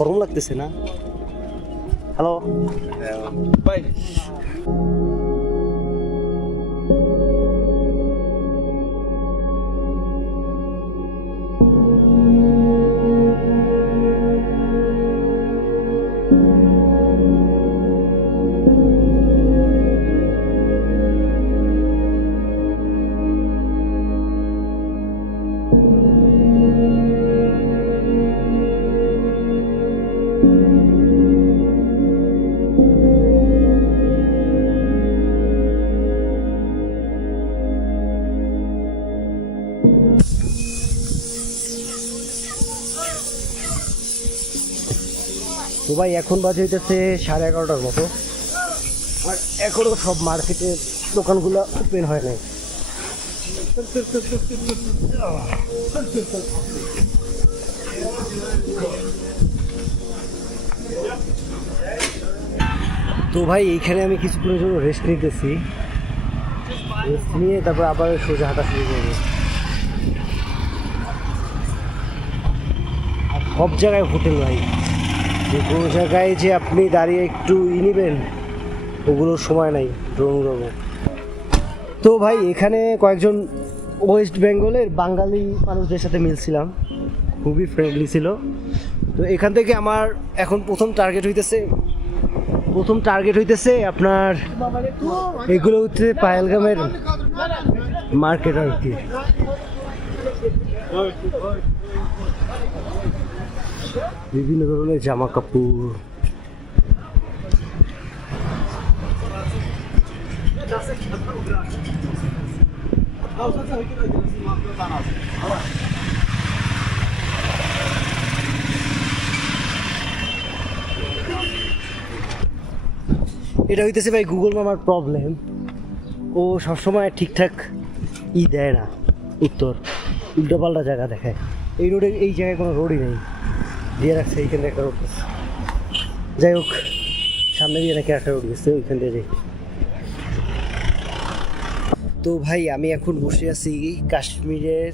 গরম লাগতেছে না? Hello bye. তো ভাই এখন বাজে হইতেছে 11:30টার মতো, আর এখনো সব মার্কেটের দোকানগুলো ওপেন হয় নাই। তো ভাই এইখানে আমি কিছুক্ষণের জন্য রেস্ট নিতেছি, রেস্ট নিয়ে তারপর আবার সোজা হাঁটা শুরু করবো। আর সব জায়গায় হোটেল ভাই, যে কোনো জায়গায় যে আপনি দাঁড়িয়ে একটু নেবেন ওগুলোর সময় নাই ড্রোন উড়াবো। তো ভাই এখানে কয়েকজন ওয়েস্ট বেঙ্গলের বাঙালি মানুষদের সাথে মিলছিলাম, খুবই ফ্রেন্ডলি ছিল। তো এখান থেকে আমার এখন প্রথম টার্গেট হইতেছে আপনার এগুলো হচ্ছে পাহেলগামের মার্কেট আর কি। বিভিন্ন ধরনের জামা কাপড়, এটা হইতেছে ভাই গুগল মামার প্রবলেম, ও সবসময় ঠিকঠাক দেয় না উত্তর, উল্টোপাল্টা জায়গা দেখায়। এই রোডে, এই জায়গায় কোনো রোডই নেই, দিয়ে রাখছে এইখানে একটা রোড। যাই হোক, সামনে দিয়ে নাকি একটা রোড গেছে, ওইখান দিয়ে যাই। তো ভাই আমি এখন বসে আছি কাশ্মীরের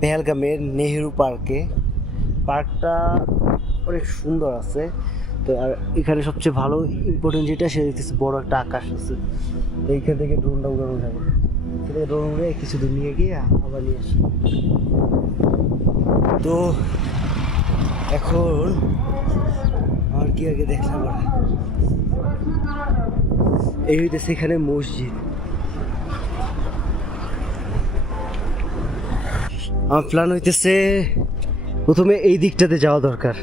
পেহেলগামের নেহেরু পার্কে। পার্কটা অনেক সুন্দর আছে। তো আর এখানে সবচেয়ে ভালো ইম্পর্টেন্ট যেটা, সেটা হচ্ছে বড় একটা আকাশ আছে। তো এইখান থেকে ড্রোনটা উড়ানো যাবে, সেটা ড্রোন উড়ে কিছু দূর নিয়ে গিয়ে আবার নিয়ে আসি। তো এখন আর কি আগে দেখলাম, এই হইতেছে এখানে মসজিদ। আমার প্ল্যান হইতেছে প্রথমে এই দিকটাতে যাওয়া দরকার,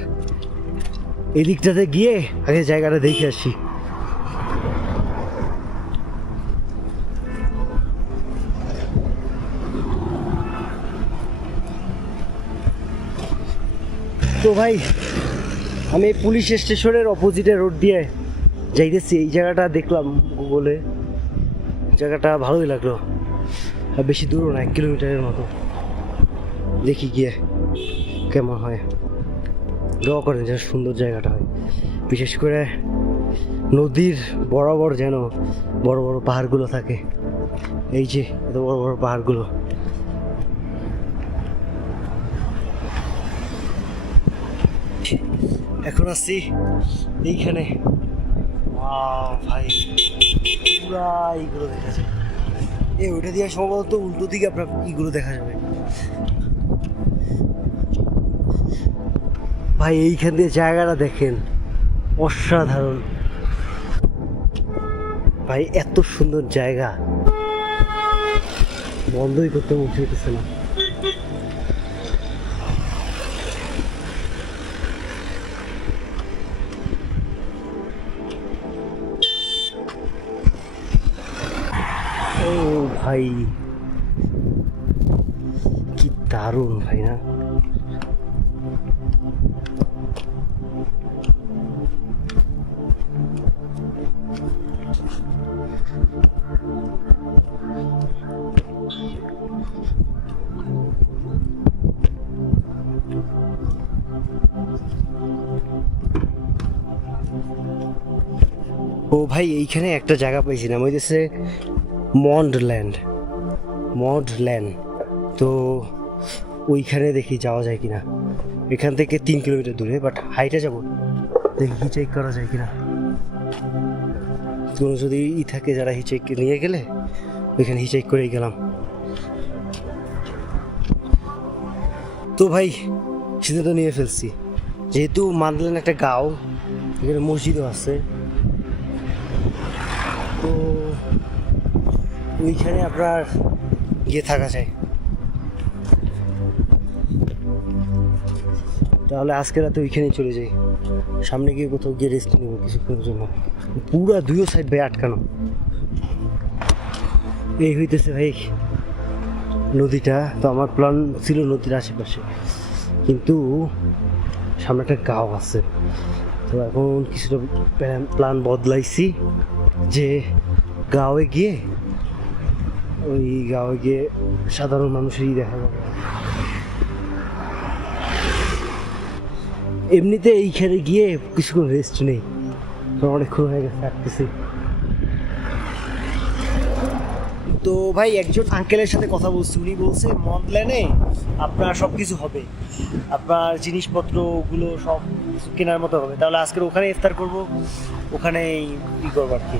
এই দিকটাতে গিয়ে আগে জায়গাটা দেখে আসি। তো ভাই আমি পুলিশ স্টেশনের অপোজিটে রোড দিয়ে যাইতেছি। এই জায়গাটা দেখলাম গুগলে, জায়গাটা ভালোই লাগলো, আর বেশি দূরও না, 1 কিলোমিটারের মতো। দেখি গিয়ে কেমন হয়, দোয়া করেন যেন সুন্দর জায়গাটা হয়। বিশেষ করে নদীর বরাবর যেন বড় বড় পাহাড়গুলো থাকে, এই যে এত বড় বড় পাহাড়গুলো। এখন আসছি এইখানে, ভাই পুরা এইগুলো দেখা যায়। ওইটা দিয়ে সম্ভবত উল্টো দিকে আপনার এইগুলো দেখা যাবে। ভাই এইখান দিয়ে জায়গাটা দেখেন, অসাধারণ ভাই, এত সুন্দর জায়গা, বন্ধই করতে মন চাইতেছে না। ও ভাই কি দারুণ ভাই না? ও ভাই এইখানে একটা জায়গা পাইছিলাম, ওই দেশে মন্ডল্যান্ড। তো ওইখানে দেখি যাওয়া যায় কিনা। এখান থেকে 3 কিলোমিটার দূরে, বাট হাইটে যাব, দেখি হিচেক করা যায় কিনা। কোনো যদি থাকে যারা হিচেক নিয়ে গেলে ওইখানে হিচেক করেই গেলাম। তো ভাই সিদ্ধান্ত নিয়ে ফেলছি, যেহেতু মানলেন একটা গাঁও, এখানে মসজিদও আছে, তো ওইখানে আপনার গিয়ে থাকা যায়। তাহলে আজকে রাতে ওইখানেই চলে যাই, সামনে গিয়ে কোথাও গিয়ে রেস্ট নেবো কিছুক্ষণের জন্য। পুরা দুইও সাইড ভাই আটকানো। এই হইতেছে ভাই নদীটা। তো আমার প্ল্যান ছিল নদীর আশেপাশে, কিন্তু সামনে একটা গাঁও আছে। তো এখন কিছুটা প্ল্যান বদলাইছি যে গাঁয়ে গিয়ে সাধারণ মানুষেরই দেখা যাবে। এমনিতে এইখানে গিয়ে কিছুক্ষণ রেস্ট নেই, অনেকক্ষণ হয়ে গেছে থাকতেছি। তো ভাই একজন আঙ্কেলের সাথে কথা বলছি, উনি বলছে মন্টল্যান্ডে আপনার সব কিছু হবে, আপনার জিনিসপত্রগুলো সব কিছু কেনার মতো হবে। তাহলে আজকের ওখানে ইফতার করব, ওখানেই ই করবো আর কি।